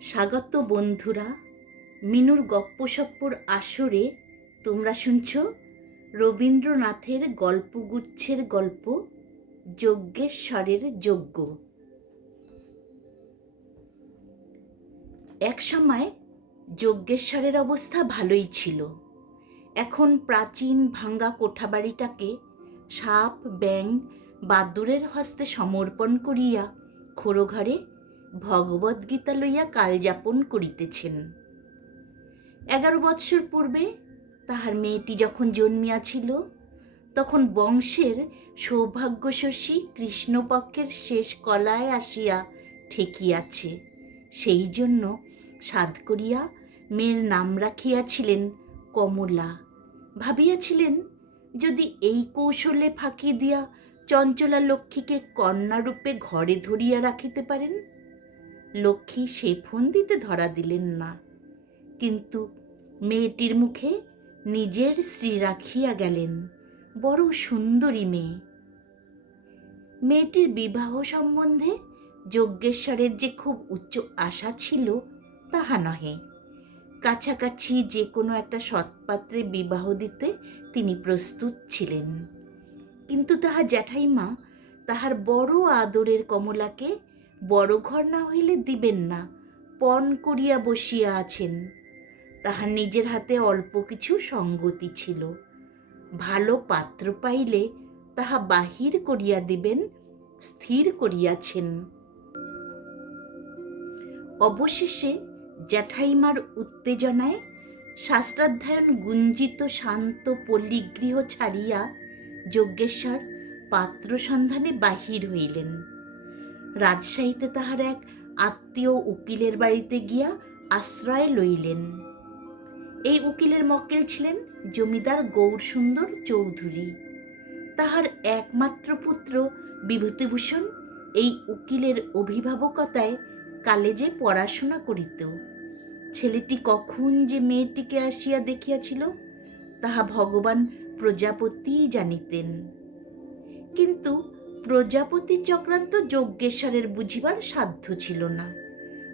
স্বাগত বন্ধুরা, মিনুর গপ্পসপ্পর আসরে তোমরা শুনছ রবীন্দ্রনাথের গল্পগুচ্ছের গল্প, যজ্ঞেশ্বরের যজ্ঞ। এক সময় যজ্ঞেশ্বরের অবস্থা ভালোই ছিল। এখন প্রাচীন ভাঙ্গা কোঠাবাড়িটাকে সাপ ব্যাং বাদুরের হস্তে সমর্পণ করিয়া খোড়ঘরে ভগবদ্গীতা লইয়া কালযাপন করিতেছেন। এগারো বৎসর পূর্বে তাহার মেয়েটি যখন জন্মিয়াছিল, তখন বংশের সৌভাগ্যশশী কৃষ্ণপক্ষের শেষ কলায় আসিয়া ঠেকিয়াছে। সেই জন্য সাধ করিয়া মেয়ের নাম রাখিয়াছিলেন কমলা। ভাবিয়াছিলেন, যদি এই কৌশলে ফাঁকি দিয়া চঞ্চলা লক্ষ্মীকে কন্যারূপে ঘরে ধরিয়া রাখিতে পারেন? লক্ষ্মী সে ফোন দিতে ধরা দিলেন না। কিন্তু মেয়েটির মুখে নিজের স্ত্রী রাখিয়া গেলেন, বড় সুন্দরী মেয়ে। মেয়েটির বিবাহ সম্বন্ধে যজ্ঞেশ্বরের যে খুব উচ্চ আশা ছিল, তাহা নহে। কাছাকাছি যে কোনো একটা সৎপাত্রে বিবাহ দিতে তিনি প্রস্তুত ছিলেন। কিন্তু তাহার জ্যাঠাইমা তাহার বড় আদরের কমলাকে বড় ঘর না হইলে দিবেন না, পণ করিয়া বসিয়া আছেন। তাহার নিজের হাতে অল্প কিছু সঙ্গতি ছিল। ভালো পাত্র পাইলে তাহা বাহির করিয়া দিবেন, স্থির করিয়াছেন। অবশেষে জ্যাঠাইমার উত্তেজনায় শাস্ত্রাধ্যয়ন গুঞ্জিত শান্ত পল্লীগৃহ ছাড়িয়া যজ্ঞেশ্বর পাত্র সন্ধানে বাহির হইলেন। রাজশাহীতে তাহার এক আত্মীয় উকিলের বাড়িতে গিয়া আশ্রয় লইলেন। এই উকিলের মক্কেল ছিলেন জমিদার গৌরসুন্দর চৌধুরী। তাহার একমাত্র পুত্র বিভূতিভূষণ এই উকিলের অভিভাবকতায় কালেজে পড়াশোনা করিত। ছেলেটি কখন যে মেয়েটিকে আসিয়া দেখিয়াছিল, তাহা ভগবান প্রজাপতি জানিতেন। কিন্তু প্রজাপতি চক্রান্ত যজ্ঞেশ্বরের বুঝিবার সাধ্য ছিল না।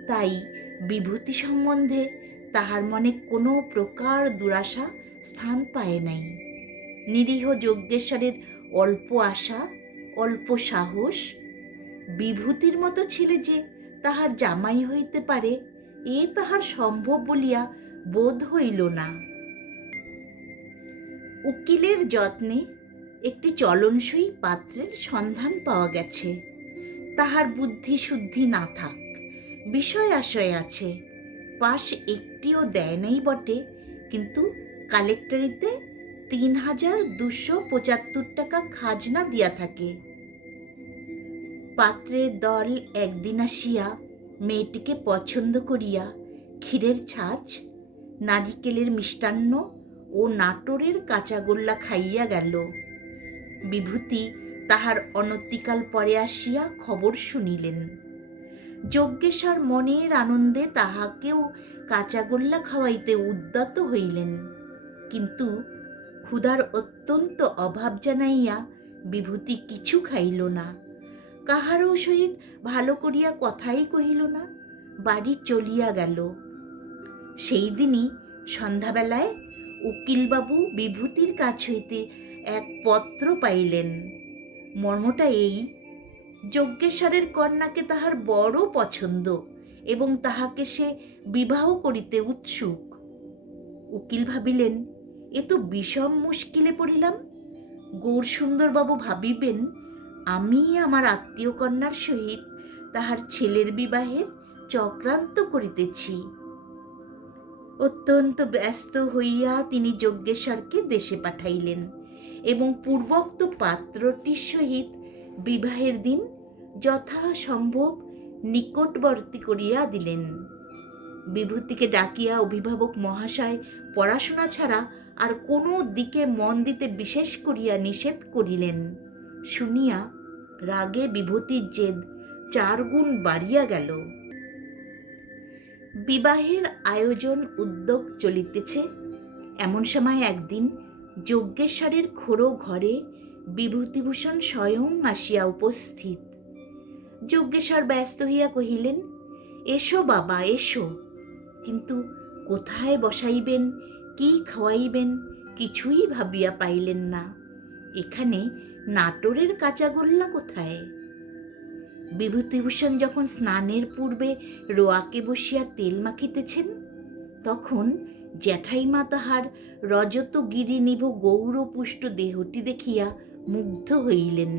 তাই বিভূতি সম্বন্ধে তাহার মনে কোনো প্রকার দুরাশা স্থান পায় নাই। নিরীহ যজ্ঞেশ্বরের অল্প আশা, অল্প সাহস, বিভূতির মতো ছেলে যে তাহার জামাই হইতে পারে, এ তাহার সম্ভব বলিয়া বোধ হইল না। উকিলের যত্নে একটি চলনসই পাত্রের সন্ধান পাওয়া গেছে। তাহার বুদ্ধি শুদ্ধি না থাক, বিষয় আশয় আছে। পাশ একটিও দেয় নাই বটে, কিন্তু কালেক্টরিতে তিন হাজার দুশো পঁচাত্তর টাকা খাজনা দিয়া থাকে। পাত্রের দল একদিন আসিয়া মেয়েটিকে পছন্দ করিয়া ক্ষীরের ছাঁচ, নারিকেলের মিষ্টান্ন ও নাটোরের কাঁচাগোল্লা খাইয়া গেল। বিভূতি তাহার অনতিকাল পরে আসিয়া খবর শুনিলেন। যজ্ঞেশ্বর মনের আনন্দে তাহাকেও কাঁচাগোল্লা খাওয়াইতে উদ্যত হইলেন। কিন্তু ক্ষুধার অত্যন্ত অভাব জানাইয়া বিভূতি কিছু খাইল না। কাহারও সহিত ভালো করিয়া কথাই কহিল না, বাড়ি চলিয়া গেল। সেই দিনই সন্ধ্যাবেলায় উকিলবাবু বিভূতির কাছ হইতে এক পত্র পাইলেন। মর্মটা এই, যজ্ঞেশ্বরের কন্যাকে তাহার বড় পছন্দ এবং তাহাকে সে বিবাহ করিতে উৎসুক। উকিল ভাবিলেন, এ তো বিষম মুশকিলে পড়িলাম। গৌরসুন্দরবাবু ভাবিবেন, আমি আমার আত্মীয় কন্যার সহিত তাহার ছেলের বিবাহের চক্রান্ত করিতেছি। অত্যন্ত ব্যস্ত হইয়া তিনি যজ্ঞেশ্বরকে দেশে পাঠাইলেন। এবং পূর্বোক্ত পাত্রটির সহিত বিবাহের দিন যথাসম্ভব নিকটবর্তী করিয়া দিলেন। বিভূতিকে ডাকিয়া অভিভাবক মহাশয়, পড়াশোনা ছাড়া আর কোনো দিকে মন দিতে বিশেষ করিয়া নিষেধ করিলেন। শুনিয়া রাগে বিভূতির জেদ চার গুণ বাড়িয়া গেল। বিবাহের আয়োজন উদ্যোগ চলিতেছে। এমন সময় একদিন যজ্ঞেশ্বরের খোড়ো ঘরে বিভূতিভূষণ স্বয়ং আসিয়া উপস্থিত। যজ্ঞেশ্বর ব্যস্ত হইয়া কহিলেন, এসো বাবা, এসো। কিন্তু কোথায় বসাইবেন, কি খাওয়াইবেন, কিছুই ভাবিয়া পাইলেন না। এখানে নাটোরের কাঁচাগোল্লা কোথায়? বিভূতিভূষণ যখন স্নানের পূর্বে রোয়াকে বসিয়া তেল মাখিতেছেন, তখন জ্যাঠাইমা তাহার রজত গিরিনিভ গৌরপুষ্ট দেহটি দেখিয়া মুগ্ধ হইলেন।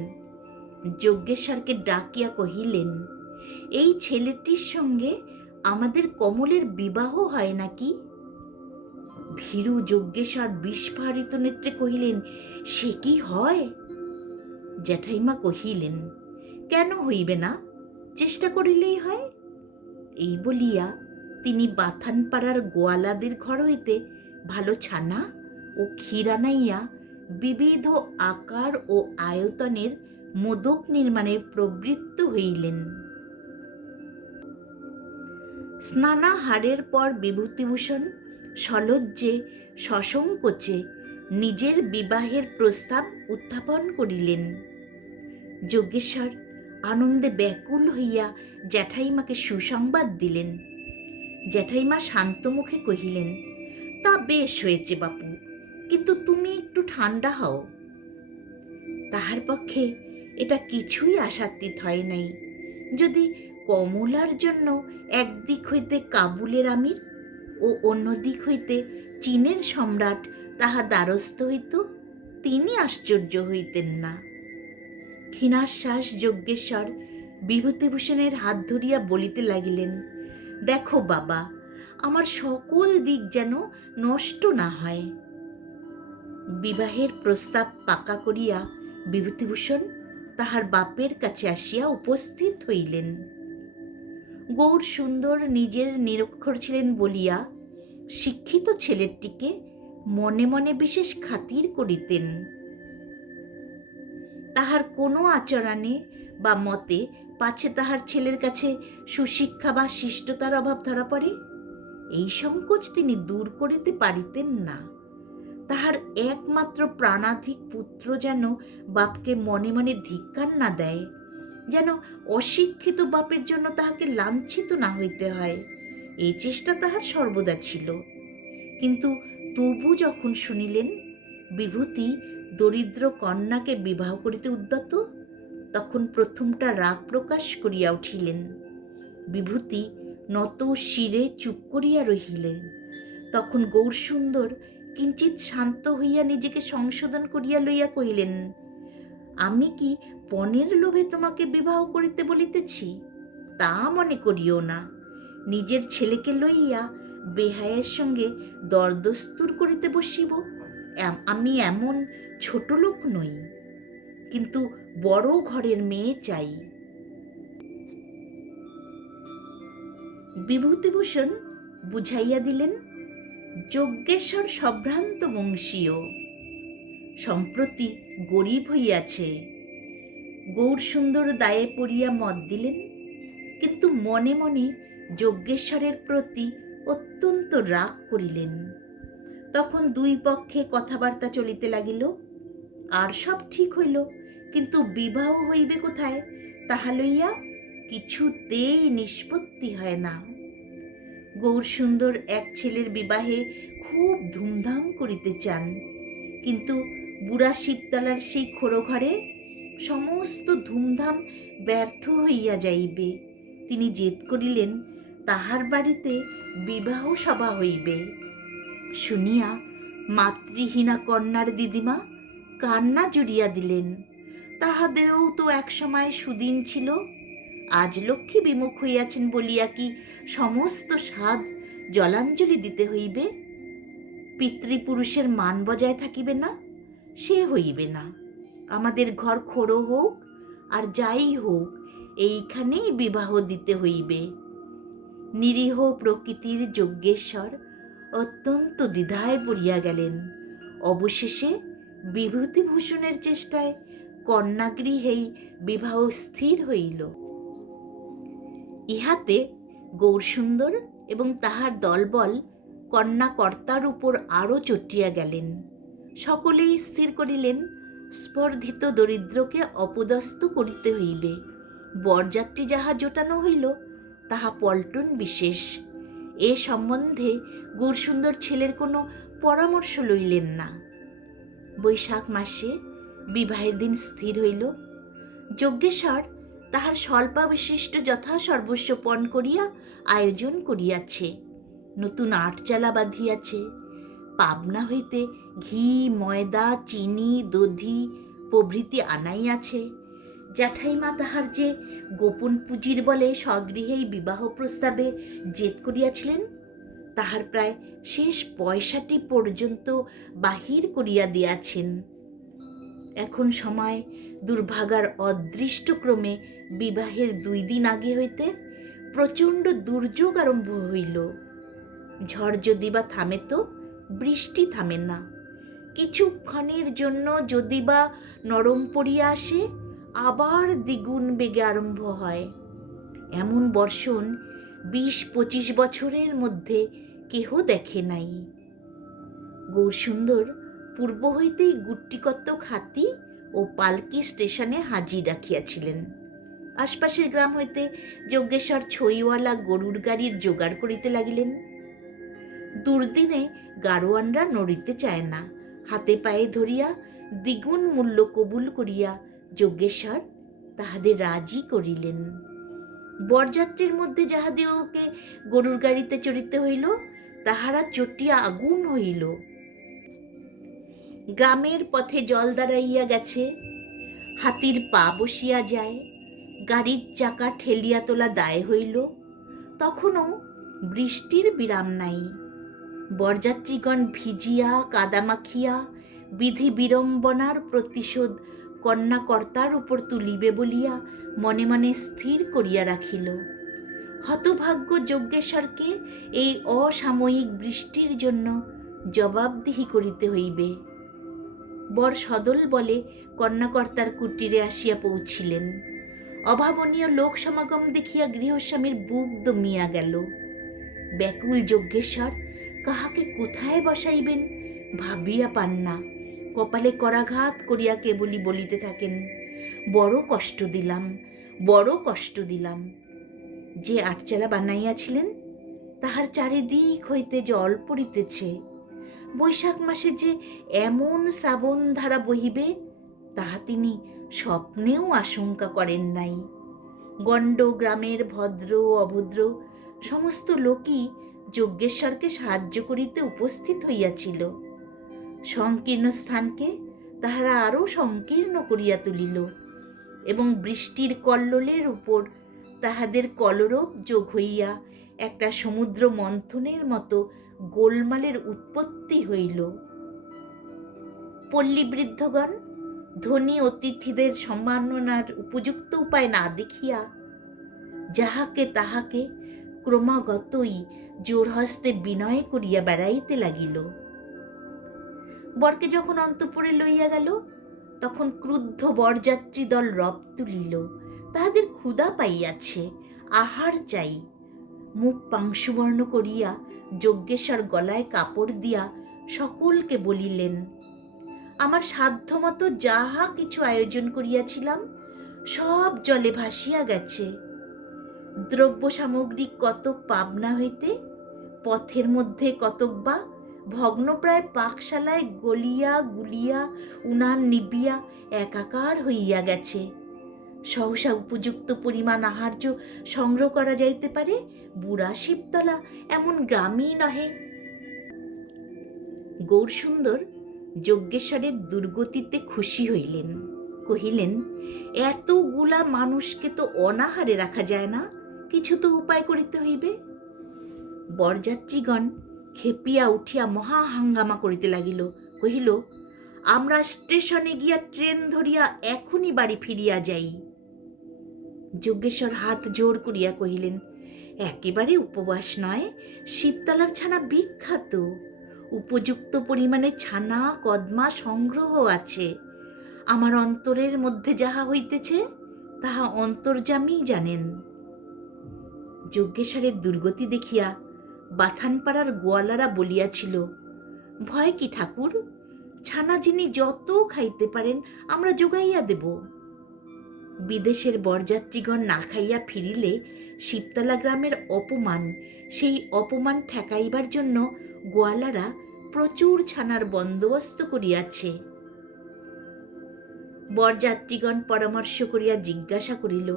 যজ্ঞেশ্বরকে ডাকিয়া কহিলেন, এই ছেলেটির সঙ্গে আমাদের কমলের বিবাহ হয় নাকি? ভীরু যজ্ঞেশ্বর বিস্ফারিত নেত্রে কহিলেন, সে কি হয়? জ্যাঠাইমা কহিলেন, কেন হইবে না? চেষ্টা করিলেই হয়? এই বলিয়া তিনি বাথানপাড়ার গোয়ালাদের ঘর হইতে ভালো ছানা ও ক্ষীর আনাইয়া বিবিধ আকার ও আয়তনের মোদক নির্মাণে প্রবৃত্ত হইলেন। স্নানাহারের পর বিভূতিভূষণ সলজ্জে সসংকোচে নিজের বিবাহের প্রস্তাব উত্থাপন করিলেন। যজ্ঞেশ্বর আনন্দে ব্যাকুল হইয়া জ্যাঠাইমাকে সুসংবাদ দিলেন। জ্যাঠাইমা শান্ত মুখে কহিলেন, তা বেশ হয়েছে বাপু, কিন্তু তুমি একটু ঠান্ডা হও। তাহার পক্ষে এটা কিছুই আশাতীত হয় নাই। যদি কমলার জন্য একদিক হইতে কাবুলের আমির ও অন্য দিক হইতে চীনের সম্রাট তাহা দ্বারস্থ হইত, তিনি আশ্চর্য হইতেন না। ক্ষীণাশ্বাস যজ্ঞেশ্বর বিভূতিভূষণের হাত ধরিয়া বলিতে লাগিলেন দেখো বাবা, আমার সকল দিক যেন নষ্ট না হয়। বিবাহের প্রস্তাব পাকা করিয়া বিভূতিভূষণ তাহার বাপের কাছে আসিয়া উপস্থিত হইলেন। গৌর সুন্দর নিজের নিরক্ষর ছিলেন বলিয়া শিক্ষিত ছেলেটিকে মনে মনে বিশেষ খাতির করিতেন। তাহার কোনো আচরণে বা মতে পাছে তাহার ছেলের কাছে সুশিক্ষা বা শিষ্টতার অভাব ধরা পড়ে? এই সংকোচ তিনি দূর করিতে পারিতেন না। তাহার একমাত্র প্রাণাধিক পুত্র যেন বাপকে মনে মনে ধিক্কার না দেয়, যেন অশিক্ষিত বাপের জন্য তাহাকে লাঞ্ছিত না হইতে হয়, এই চেষ্টা তাহার সর্বদা ছিল। কিন্তু তবু যখন শুনিলেন, বিভূতি দরিদ্র কন্যাকে বিবাহ করিতে উদ্যত? তখন প্রথমটা রাগ প্রকাশ করিয়া উঠিলেন। বিভূতি নত শিরে চুপ করিয়া রহিলেন। তখন গৌরসুন্দর কিঞ্চিত শান্ত হইয়া নিজেকে সংশোধন করিয়া লইয়া কহিলেন, আমি কি পণের লোভে তোমাকে বিবাহ করিতে বলিতেছি? তা মনে করিও না। নিজের ছেলেকে লইয়া বেহায়ের সঙ্গে দরদস্তুর করিতে বসিব। আমি এমন ছোট লোক নই। কিন্তু বড় ঘরের মেয়ে চাই। বিভূতিভূষণ বুঝাইয়া দিলেন, যজ্ঞেশ্বর সম্ভ্রান্ত বংশীয়, সম্প্রতি গরিব হইয়াছে। গৌর সুন্দর দায়ে পড়িয়া মত দিলেন, কিন্তু মনে মনে যজ্ঞেশ্বরের প্রতি অত্যন্ত রাগ করিলেন। তখন দুই পক্ষে কথাবার্তা চলিতে লাগিল। আর সব ঠিক হইল। কিন্তু বিবাহ হইবে কোথায়, তাহা লইয়া কিছুতেই নিষ্পত্তি হয় না। গৌরসুন্দর এক ছেলের বিবাহে খুব ধুমধাম করিতে চান। কিন্তু বুড়া শিবতলার সেই খোড়ো ঘরে সমস্ত ধুমধাম ব্যর্থ হইয়া যাইবে। তিনি জেদ করিলেন, তাহার বাড়িতে বিবাহ সভা হইবে। শুনিয়া মাতৃহীনা কন্যার দিদিমা কান্না জুড়িয়া দিলেন। তাহাদেরও তো একসময় সুদিন ছিল। আজ লক্ষ্মী বিমুখ হইয়াছেন বলিয়া কি সমস্ত স্বাদ জলাঞ্জলি দিতে হইবে? পিতৃপুরুষের মান বজায় থাকিবে না, সে হইবে না। আমাদের ঘর খোড়ো হোক আর যাই হোক, এইখানেই বিবাহ দিতে হইবে। নিরীহ প্রকৃতির যজ্ঞেশ্বর অত্যন্ত দ্বিধায় পড়িয়া গেলেন। অবশেষে বিভূতিভূষণের চেষ্টায় কন্যাগৃহেই বিবাহ স্থির হইল। ইহাতে গৌরসুন্দর এবং তাহার দলবল কন্যাকর্তার উপর আরও চটিয়া গেলেন। সকলেই স্থির করিলেন, স্পর্ধিত দরিদ্রকে অপদস্থ করিতে হইবে। বরযাত্রী যাহা জোটানো হইল, তাহা পল্টন বিশেষ। এ সম্বন্ধে গুরসুন্দর ছেলের কোনো পরামর্শ লইলেন না। বৈশাখ মাসে বিবাহের দিন স্থির হইল। যজ্ঞেশ্বর তাহার স্বল্পাবিশিষ্ট যথা সর্বস্ব পণ করিয়া আয়োজন করিয়াছে। নতুন আটচালা বাঁধিয়াছে। পাবনা হইতে ঘি, ময়দা, চিনি, দধি প্রভৃতি আনাইয়াছে। জ্যাঠাইমা তাহার যে গোপন পুঁজির বলে স্বগৃহেই বিবাহ প্রস্তাবে জেদ করিয়াছিলেন তাহার প্রায় শেষ পয়সাটি পর্যন্ত বাহির করিয়া দিয়াছেন। এখন সময় দুর্ভাগার অদৃষ্টক্রমে বিবাহের দুই দিন আগে হইতে প্রচণ্ড দুর্যোগ আরম্ভ হইল। ঝড় যদি বা থামে তো বৃষ্টি থামে না। কিছুক্ষণের জন্য যদি বা নরম পড়িয়া আসে, আবার দ্বিগুণ বেগে আরম্ভ হয়। এমন বর্ষণ বিশ পঁচিশ বছরের মধ্যে কেহ দেখে নাই। গৌরসুন্দর পূর্ব হইতেই গুট্টিকত্তক হাতি ও পালকি স্টেশনে হাজির রাখিয়াছিলেন। আশপাশের গ্রাম হইতে যজ্ঞেশ্বর ছইওয়ালা গরুর গাড়ির জোগাড় করিতে লাগিলেন। দুর্দিনে গাড়োয়ানরা নড়িতে চায় না, হাতে পায়ে ধরিয়া দ্বিগুণ মূল্য কবুল করিয়া যজ্ঞেশ্বর তাহাদের রাজি করিলেন। বরযাত্রীর মধ্যে যাহাদিওকে গরুর গাড়িতে চড়িতে হইল তাহারা চটিয়া আগুন হইল। গ্রামের পথে জল দাঁড়াইয়া গেছে। হাতির পা বসিয়া যায়। গাড়ির চাকা ঠেলিয়া তোলা দায় হইল। তখনও বৃষ্টির বিরাম নাই। বরযাত্রীগণ ভিজিয়া কাদামাখিয়া বিধি বিড়ম্বনার প্রতিশোধ কন্যাকর্তার উপর তুলিবে বলিয়া মনে মনে স্থির করিয়া রাখিল। হতভাগ্য যজ্ঞেশ্বরকে এই অসাময়িক বৃষ্টির জন্য জবাবদিহি করিতে হইবে। বর সদল বলে কন্যাকর্তার কুটিরে আসিয়া পৌঁছিলেন। অভাবনীয় লোক সমাগম দেখিয়া গৃহস্বামীর বুক দমিয়া গেল। ব্যাকুল যজ্ঞেশ্বর, কাহাকে কোথায় বসাইবেন? ভাবিয়া পান না। কপালে করাঘাত করিয়া কেবলই বলিতে থাকেন, বড় কষ্ট দিলাম, বড় কষ্ট দিলাম। যে আটচালা বানাইয়াছিলেন, তাহার চারিদিক হইতে জল পড়িতেছে। বৈশাখ মাসে যে এমন শ্রাবণ ধারা বহিবে, তাহা তিনি স্বপ্নেও আশঙ্কা করেন নাই। গণ্ড গ্রামের ভদ্র, অভদ্র সমস্ত লোকই যজ্ঞেশ্বরকে সাহায্য করিতে উপস্থিত হইয়াছিল। সংকীর্ণ স্থানকে তাহারা আরও সংকীর্ণ করিয়া তুলিল এবং বৃষ্টির কল্লোলের উপর তাহাদের কলরব যোগ হইয়া একটা সমুদ্র মন্থনের মতো গোলমালের উৎপত্তি হইল। পল্লী বৃদ্ধগণ ধনী অতিথিদের সম্মাননার উপযুক্ত উপায় না দেখিয়া যাহাকে তাহাকে ক্রমাগতই জোরহস্তে বিনয় করিয়া বেড়াইতে লাগিল। বরকে যখন অন্তপুরে লইয়া গেল, তখন ক্রুদ্ধ বরযাত্রী দল রব তুলিল। তাহাদের ক্ষুধা পাইয়াছে, আহার চাই। মুখ পাংশুবর্ণ করিয়া যজ্ঞেশ্বর গলায় কাপড় দিয়া সকলকে বলিলেন, আমার সাধ্যমতো যাহা কিছু আয়োজন করিয়াছিলাম, সব জলে ভাসিয়া গেছে। দ্রব্য সামগ্রী কতক পাবনা হইতে, পথের মধ্যে কতক বা ভগ্নপ্রায় পাকশালায় গলিয়া গুলিয়া উনান নিবিয়া একাকার হইয়া গেছে। সহসা উপযুক্ত পরিমাণ আহার্য সংগ্রহ করা যাইতে পারে, বুড়া শিবতলা এমন গ্রামই নহে। গৌরসুন্দর যজ্ঞেশ্বরের দুর্গতিতে খুশি হইলেন। কহিলেন, এতগুলা মানুষকে তো অনাহারে রাখা যায় না, কিছু তো উপায় করিতে হইবে? বরযাত্রীগণ খেপিয়া উঠিয়া মহা হাঙ্গামা করিতে লাগিল। কহিল, আমরা স্টেশনে গিয়া ট্রেন ধরিয়া এখনই বাড়ি ফিরিয়া যাই। যজ্ঞেশ্বর হাত জোর করিয়া কহিলেন, একেবারে উপবাস নয়, শিবতলার ছানা বিখ্যাত। উপযুক্ত পরিমাণে ছানা, কদমা সংগ্রহ আছে। আমার অন্তরের মধ্যে যাহা হইতেছে, তাহা অন্তর্জামী জানেন। যজ্ঞেশ্বরের দুর্গতি দেখিয়া বাথানপাড়ার গোয়ালারা বলিয়াছিল, ভয় কি ঠাকুর? ছানা যিনি যত খাইতে পারেন, আমরা যোগাইয়া দেব। বিদেশের বরযাত্রীগণ না খাইয়া ফিরিলে শিবতলা গ্রামের অপমান, সেই অপমান ঠেকাইবার জন্য গোয়ালারা প্রচুর ছানার বন্দোবস্ত করিয়াছে। বরযাত্রীগণ পরামর্শ করিয়া জিজ্ঞাসা করিল,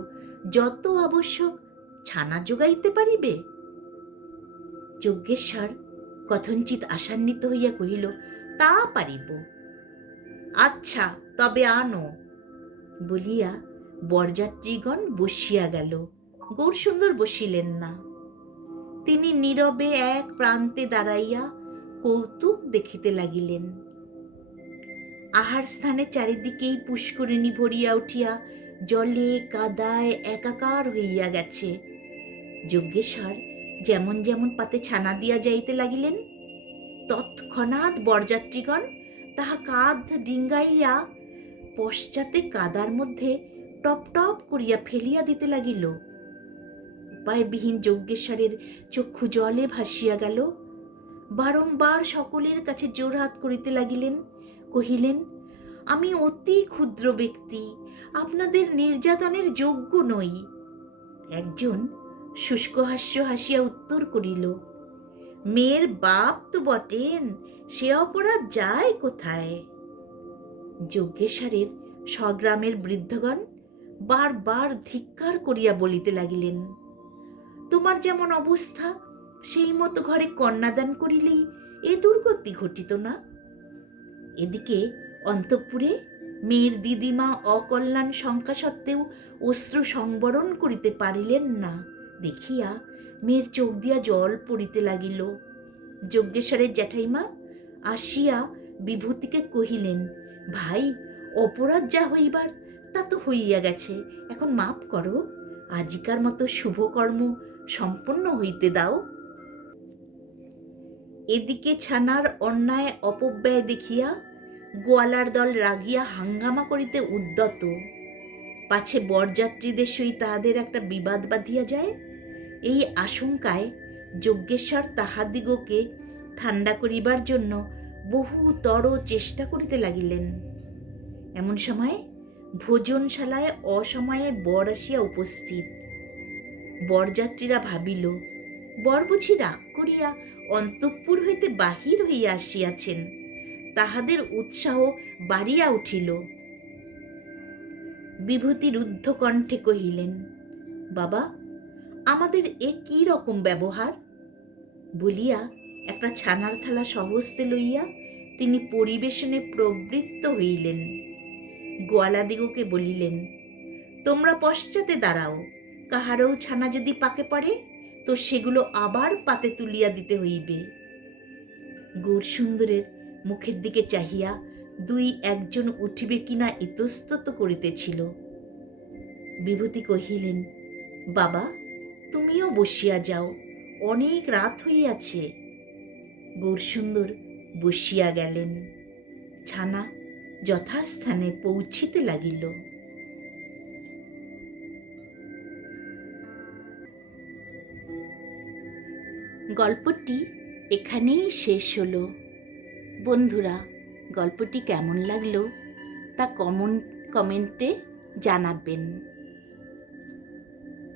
যত আবশ্যক, ছানা যোগাইতে পারিবে? যজ্ঞেশ্বর কথঞ্চিত আশান্বিত হইয়া কহিল, তা পারিব। আচ্ছা তবে আনো। বলিয়া বরযাত্রীগণ বসিয়া গেল। গৌরসুন্দর বসিলেন না। তিনি নীরবে এক প্রান্তে দাঁড়াইয়া কৌতুক দেখিতে লাগিলেন। আহার স্থানে চারিদিকেই পুষ্করিণী ভরিয়া উঠিয়া জলে কাদায় একাকার হইয়া গেছে। যজ্ঞেশ্বর যেমন যেমন পাতে ছানা দিয়া যাইতে লাগিলেন, তৎক্ষণাৎ বরযাত্রীগণ তাহা কাঁধ ডিঙ্গাইয়া পশ্চাতে কাদার মধ্যে টপ টপ করিয়া ফেলিয়া দিতে লাগিল। উপায়বিহীন যজ্ঞেশ্বরের চক্ষু জলে ভাসিয়া গেল। বারংবার সকলের কাছে জোরহাত করিতে লাগিলেন, কহিলেন, আমি অতি ক্ষুদ্র ব্যক্তি, আপনাদের নির্যাতনের যোগ্য নই। একজন শুষ্ক হাস্য হাসিয়া উত্তর করিল, মেয়ের বাপ তো বটেন, সে অপরাধ যায় কোথায়? যজ্ঞেশ্বরের স্বগ্রামের বৃদ্ধগণ বারবার ধিক্কার করিয়া বলিতে লাগিলেন, তোমার যেমন অবস্থা, সেই মতো ঘরে কন্যাদান করিলেই এ দুর্গতি ঘটিত না? এদিকে অন্তঃপুরে মেয়ের দিদিমা অকল্যাণ শঙ্কা সত্ত্বেও অশ্রু সংবরণ করিতে পারিলেন না, দেখিয়া মেয়ের চোখ দিয়া জল পড়িতে লাগিল। যজ্ঞেশ্বরের জ্যাঠাইমা আসিয়া বিভূতিকে কহিলেন, ভাই, অপরাধ যা হইবার তা তো হইয়া গেছে। এখন মাপ করো। আজিকার মতো শুভকর্ম সম্পন্ন হইতে দাও। এদিকে ছানার অন্যায় অপব্যয় দেখিয়া গোয়ালার দল রাগিয়া হাঙ্গামা করিতে উদ্যত। পাছে বরযাত্রীদের সহিত তাহাদের একটা বিবাদ বাঁধিয়া যায়। এই আশঙ্কায় যজ্ঞেশ্বর তাহাদিগকে ঠান্ডা করিবার জন্য বহুতর চেষ্টা করিতে লাগিলেন। এমন সময় ভোজনশালায় অসময়ে বর আসিয়া উপস্থিত। বরযাত্রীরা ভাবিল, বর বুঝি রাগ করিয়া অন্তঃপুর হইতে বাহির হইয়া আসিয়াছেন। তাহাদের উৎসাহ বাড়িয়া উঠিল। বিভূতি রুদ্ধ কণ্ঠে কহিলেন, বাবা, আমাদের এ কি রকম ব্যবহার? বলিয়া একটা ছানার থালা সহস্তে লইয়া তিনি পরিবেশনে প্রবৃত্ত হইলেন। গোয়ালাদিগকে বলিলেন, তোমরা পশ্চাতে দাঁড়াও, কাহারও ছানা যদি পাকে পড়ে, তো সেগুলো আবার পাতে তুলিয়া দিতে হইবে গৌরসুন্দরের মুখের দিকে চাহিয়া দুই একজন উঠিবে কিনা ইতস্তত করিতেছিল। বিভূতি কহিলেন, বাবা, তুমিও বসিয়া যাও, অনেক রাত হইয়াছে গৌরসুন্দর বসিয়া গেলেন। ছানা যথাস্থানে পৌঁছিতে লাগিল। গল্পটি এখানেই শেষ হলো। বন্ধুরা, গল্পটি কেমন লাগল তা কমন, কমেন্টে জানাবেন।